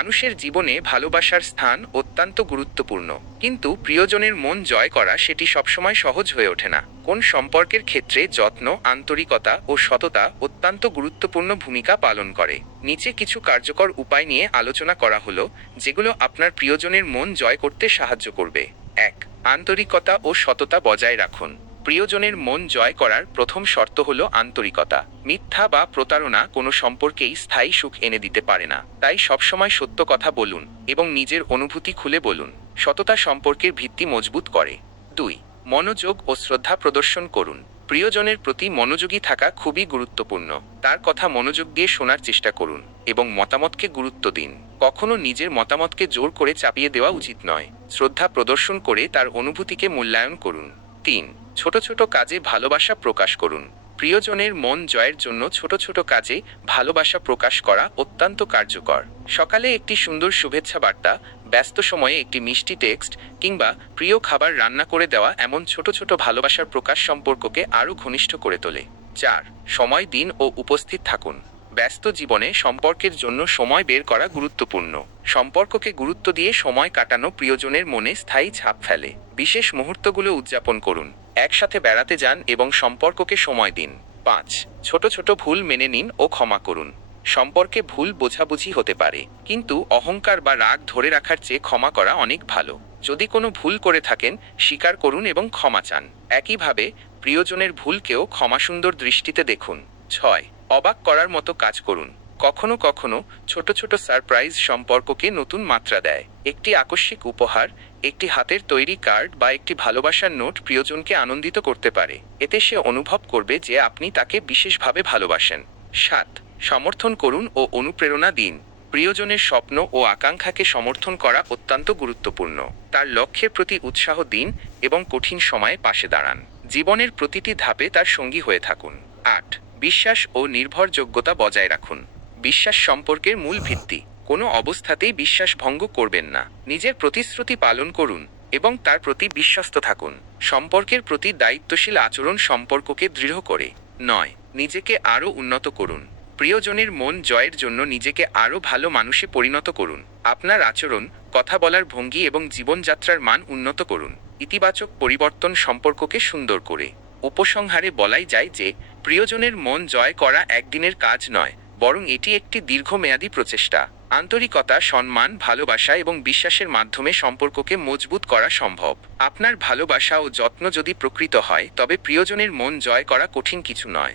মানুষের জীবনে ভালোবাসার স্থান অত্যন্ত গুরুত্বপূর্ণ, কিন্তু প্রিয়জনের মন জয় করা সেটি সবসময় সহজ হয়ে ওঠে না। কোন সম্পর্কের ক্ষেত্রে যত্ন, আন্তরিকতা ও সততা অত্যন্ত গুরুত্বপূর্ণ ভূমিকা পালন করে। নিচে কিছু কার্যকর উপায় নিয়ে আলোচনা করা হলো, যেগুলো আপনার প্রিয়জনের মন জয় করতে সাহায্য করবে। 1. আন্তরিকতা ও সততা বজায় রাখুন। প্রিয়জনের মন জয় করার প্রথম শর্ত হলো আন্তরিকতা। মিথ্যা বা প্রতারণা কোনো সম্পর্কেই স্থায়ী সুখ এনে দিতে পারে না। তাই সবসময় সত্য কথা বলুন এবং নিজের অনুভূতি খুলে বলুন। সততা সম্পর্কের ভিত্তি মজবুত করে। 2. মনোযোগ ও শ্রদ্ধা প্রদর্শন করুন। প্রিয়জনের প্রতি মনোযোগী থাকা খুবই গুরুত্বপূর্ণ। তার কথা মনোযোগ দিয়ে শোনার চেষ্টা করুন এবং মতামতকে গুরুত্ব দিন। কখনো নিজের মতামতকে জোর করে চাপিয়ে দেওয়া উচিত নয়। শ্রদ্ধা প্রদর্শন করে তার অনুভূতিকে মূল্যায়ন করুন। 3. ছোট ছোট কাজে ভালোবাসা প্রকাশ করুন। প্রিয়জনের মন জয়ের জন্য ছোট ছোট কাজে ভালোবাসা প্রকাশ করা অত্যন্ত কার্যকর। সকালে একটি সুন্দর শুভেচ্ছা বার্তা, ব্যস্ত সময়ে একটি মিষ্টি টেক্সট কিংবা প্রিয় খাবার রান্না করে দেওয়া এমন ছোট ছোট ভালোবাসার প্রকাশ সম্পর্ককে আরও ঘনিষ্ঠ করে তোলে। 4. সময় দিন ও উপস্থিত থাকুন। ব্যস্ত জীবনে সম্পর্কের জন্য সময় বের করা গুরুত্বপূর্ণ। সম্পর্ককে গুরুত্ব দিয়ে সময় কাটানো প্রিয়জনের মনে স্থায়ী ছাপ ফেলে। বিশেষ মুহূর্তগুলো উদযাপন করুন। একসাথে বেড়াতে যান এবং সম্পর্ককে সময় দিন। 5. ছোট ছোট ভুল মেনে নিন ও ক্ষমা করুন। সম্পর্কে ভুল বোঝাবুঝি হতে পারে, কিন্তু অহংকার বা রাগ ধরে রাখার চেয়ে ক্ষমা করা অনেক ভালো। যদি কোনো ভুল করে থাকেন, স্বীকার করুন এবং ক্ষমা চান। একইভাবে প্রিয়জনের ভুলকেও ক্ষমাসুন্দর দৃষ্টিতে দেখুন। 6. অবাক করার মতো কাজ করুন। কখনো কখনো ছোট ছোট সারপ্রাইজ সম্পর্ককে নতুন মাত্রা দেয়। একটি আকস্মিক উপহার, একটি হাতের তৈরি কার্ড বা একটি ভালোবাসার নোট প্রিয়জনকে আনন্দিত করতে পারে। এতে সে অনুভব করবে যে আপনি তাকে বিশেষভাবে ভালোবাসেন। 7. সমর্থন করুন ও অনুপ্রেরণা দিন। প্রিয়জনের স্বপ্ন ও আকাঙ্ক্ষাকে সমর্থন করা অত্যন্ত গুরুত্বপূর্ণ। তার লক্ষ্যের প্রতি উৎসাহ দিন এবং কঠিন সময়ে পাশে দাঁড়ান। জীবনের প্রতিটি ধাপে তার সঙ্গী হয়ে থাকুন। 8. বিশ্বাস ও নির্ভরযোগ্যতা বজায় রাখুন। বিশ্বাস সম্পর্কের মূল ভিত্তি। কোনো অবস্থাতেই বিশ্বাস ভঙ্গ করবেন না। নিজের প্রতিশ্রুতি পালন করুন এবং তার প্রতি বিশ্বস্ত থাকুন। সম্পর্কের প্রতি দায়িত্বশীল আচরণ সম্পর্ককে দৃঢ় করে। 9. নিজেকে আরও উন্নত করুন। প্রিয়জনের মন জয়ের জন্য নিজেকে আরও ভালো মানুষে পরিণত করুন। আপনার আচরণ, কথা বলার ভঙ্গি এবং জীবনযাত্রার মান উন্নত করুন। ইতিবাচক পরিবর্তন সম্পর্ককে সুন্দর করে। উপসংহারে বলাই যায় যে প্রিয়জনের মন জয় করা একদিনের কাজ নয়, বরং এটি একটি দীর্ঘমেয়াদী প্রচেষ্টা। আন্তরিকতা, সম্মান, ভালোবাসা এবং বিশ্বাসের মাধ্যমে সম্পর্ককে মজবুত করা সম্ভব। আপনার ভালোবাসা ও যত্ন যদি প্রকৃত হয়, তবে প্রিয়জনের মন জয় করা কঠিন কিছু নয়।